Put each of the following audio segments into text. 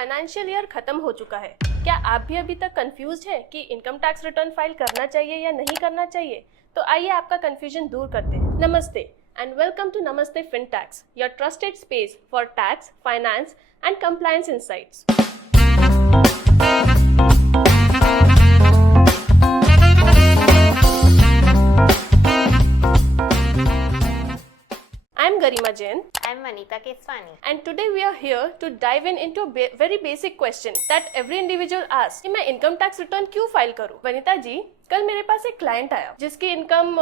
Financial year खत्म हो चुका है। क्या आप भी अभी तक कंफ्यूज्ड हैं कि इनकम टैक्स रिटर्न फाइल करना चाहिए या नहीं करना चाहिए? तो आइए आपका कंफ्यूजन दूर करते हैं। नमस्ते and welcome to Namaste Fintax, your trusted space for tax, finance and compliance insights. I'm Garima Jain. I'm Vanita Keswani. And today we are here to dive into a very basic question that every individual asks कि मैं income tax return क्यों file करूं? वनिता जी, कल मेरे पास एक client आया जिसकी income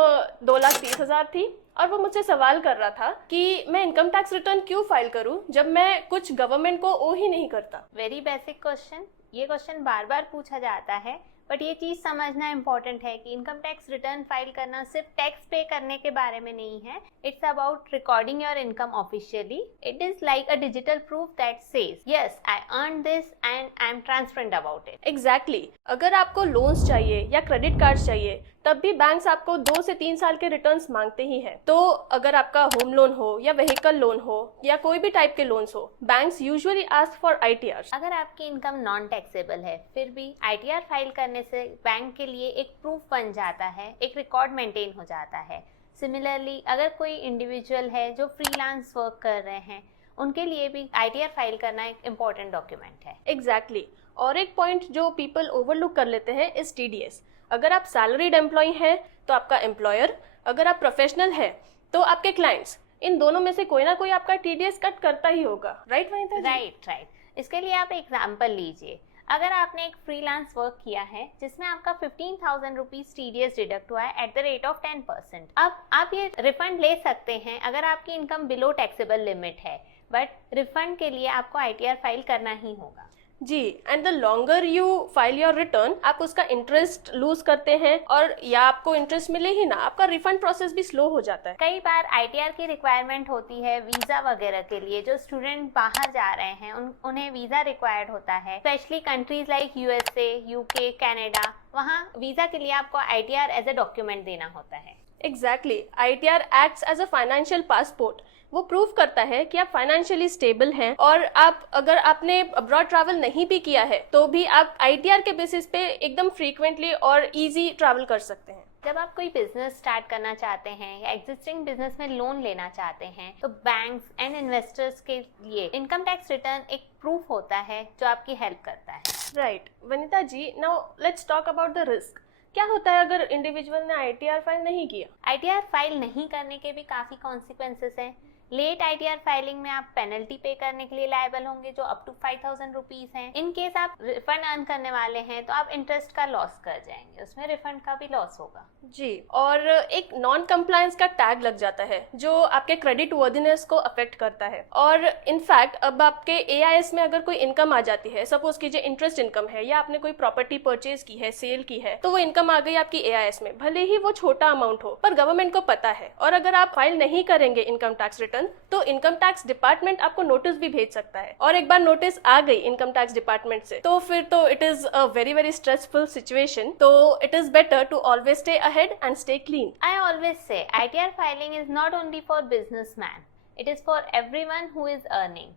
2,30,000 थी और वो मुझसे सवाल कर रहा था कि मैं इनकम टैक्स रिटर्न क्यों फाइल करूं जब मैं कुछ गवर्नमेंट को ओ ही नहीं करता। Very basic question. ये क्वेश्चन बार बार पूछा जाता है, बट ये चीज समझना इम्पोर्टेंट है कि इनकम टैक्स रिटर्न फाइल करना सिर्फ टैक्स पे करने के बारे में नहीं है। It's about recording your income officially. It is like a digital proof that says yes I earn this and I am transparent about it. Exactly. अगर आपको लोन्स चाहिए या क्रेडिट कार्ड चाहिए तब भी बैंक्स आपको 2 से 3 साल के रिटर्न्स मांगते ही हैं। तो अगर आपका होम लोन हो या व्हीकल लोन हो या कोई भी टाइप के लोन्स हो, banks usually ask for ITR। अगर आपकी इनकम नॉन टैक्सेबल है फिर भी ITR फाइल करने से बैंक के लिए एक प्रूफ बन जाता है, एक रिकॉर्ड मेंटेन हो जाता है। सिमिलरली अगर कोई इंडिविजुअल है जो फ्रीलांस वर्क कर रहे हैं, उनके लिए भी ITR फाइल करना एक इम्पोर्टेंट डॉक्यूमेंट है। एग्जैक्टली। और एक पॉइंट जो पीपल ओवरलुक कर लेते हैं इज TDS। अगर आप सैलरीड एम्प्लॉय हैं तो आपका एम्प्लॉयर, अगर आप प्रोफेशनल हैं तो आपके क्लाइंट्स, इन दोनों में से कोई ना कोई आपका TDS कट करता ही होगा। राइट वनिता जी? राइट। इसके लिए आप एग्जाम्पल लीजिए। अगर आपने एक फ्रीलांस वर्क किया है जिसमें आपका 15,000 रुपीज TDS डिडक्ट हुआ है एट द रेट ऑफ 10%, अब आप ये रिफंड ले सकते हैं अगर आपकी इनकम बिलो टैक्सेबल लिमिट है, बट रिफंड के लिए आपको ITR फाइल करना ही होगा। जी। And the longer you file your return, आप उसका इंटरेस्ट लूज करते हैं और या आपको इंटरेस्ट मिले ही ना, आपका रिफंड प्रोसेस भी स्लो हो जाता है। कई बार ITR की रिक्वायरमेंट होती है वीजा वगैरह के लिए। जो स्टूडेंट बाहर जा रहे हैं उन्हें वीजा रिक्वायर्ड होता है, specially countries like USA, UK, Canada. वहाँ वीजा के लिए आपको ITR एज अ डॉक्यूमेंट देना होता है। Exactly. ITR acts as a financial passport. वो प्रूव करता है कि आप फाइनेंशियली स्टेबल हैं और आप अगर आपने अब्रॉड ट्रैवल नहीं भी किया है तो भी आप ITR के बेसिस पे एकदम फ्रीक्वेंटली और इजी ट्रैवल कर सकते हैं। जब आप कोई बिजनेस स्टार्ट करना चाहते हैं या एग्जिस्टिंग बिजनेस में लोन लेना चाहते हैं तो बैंक्स एंड इन्वेस्टर्स के लिए इनकम टैक्स रिटर्न एक प्रूफ होता है जो आपकी हेल्प करता है। Right Vanita ji, now let's talk about the risk. क्या होता है अगर इंडिविजुअल ने ITR फाइल नहीं किया? ITR फाइल नहीं करने के भी काफी कॉन्सिक्वेंसेस हैं। लेट ITR फाइलिंग में आप पेनल्टी पे करने के लिए लायबल होंगे जो अप टू 5,000 रुपीज है। इन केस आप रिफंड अर्न करने वाले हैं तो आप इंटरेस्ट का लॉस कर जाएंगे, उसमें रिफंड का भी लॉस होगा। जी। और एक नॉन कंप्लायंस का टैग लग जाता है जो आपके क्रेडिट वर्दीनेस को अफेक्ट करता है। और इनफैक्ट अब आपके AIS में अगर कोई इनकम आ जाती है, सपोज कीजिए इंटरेस्ट इनकम है या आपने कोई प्रॉपर्टी परचेज की है, सेल की है, तो वो इनकम आ गई आपकी AIS में, भले ही वो छोटा अमाउंट हो, पर गवर्नमेंट को पता है। और अगर आप फाइल नहीं करेंगे इनकम टैक्स रिटर्न तो इनकम टैक्स डिपार्टमेंट आपको नोटिस भी भेज सकता है। और एक बार नोटिस आ गई इनकम टैक्स डिपार्टमेंट से तो फिर तो it is a very stressful situation. तो it is better to always stay ahead and stay clean. I always say ITR filing is not only for businessman, it is for everyone who is earning.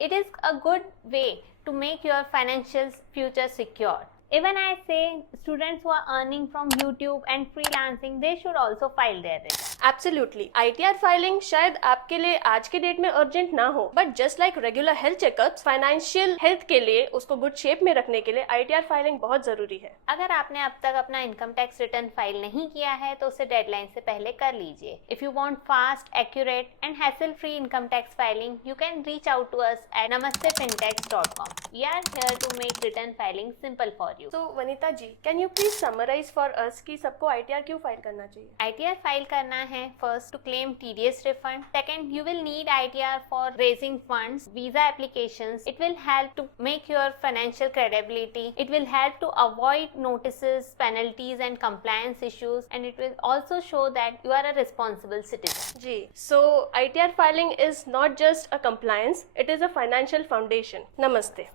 It is a good way to make your financial future secure. Even I say students who are earning from YouTube and freelancing, they should also file their return. Absolutely. ITR filing शायद आपके लिए आज के date में urgent ना हो, but just like regular health checkups, financial health के लिए उसको गुड शेप में रखने के लिए ITR फाइलिंग बहुत जरूरी है। अगर आपने अब तक अपना इनकम टैक्स रिटर्न फाइल नहीं किया है तो उसे डेडलाइन से पहले कर लीजिए। If you want fast, accurate and hassle free income tax filing, you can reach out to us at namastefintechs.com. We are here to make return filing simple for you. तो Vanita ji, can you please summarize for us कि सबको ITR क्यों file करना चाहिए? ITR file करना है first to claim TDS refund. Second, you will need ITR for raising funds, visa applications. It will help to make your financial credibility. It will help to avoid notices, penalties and compliance issues, and it will also show that you are a responsible citizen. Ji, so ITR filing is not just a compliance, it is a financial foundation. Namaste.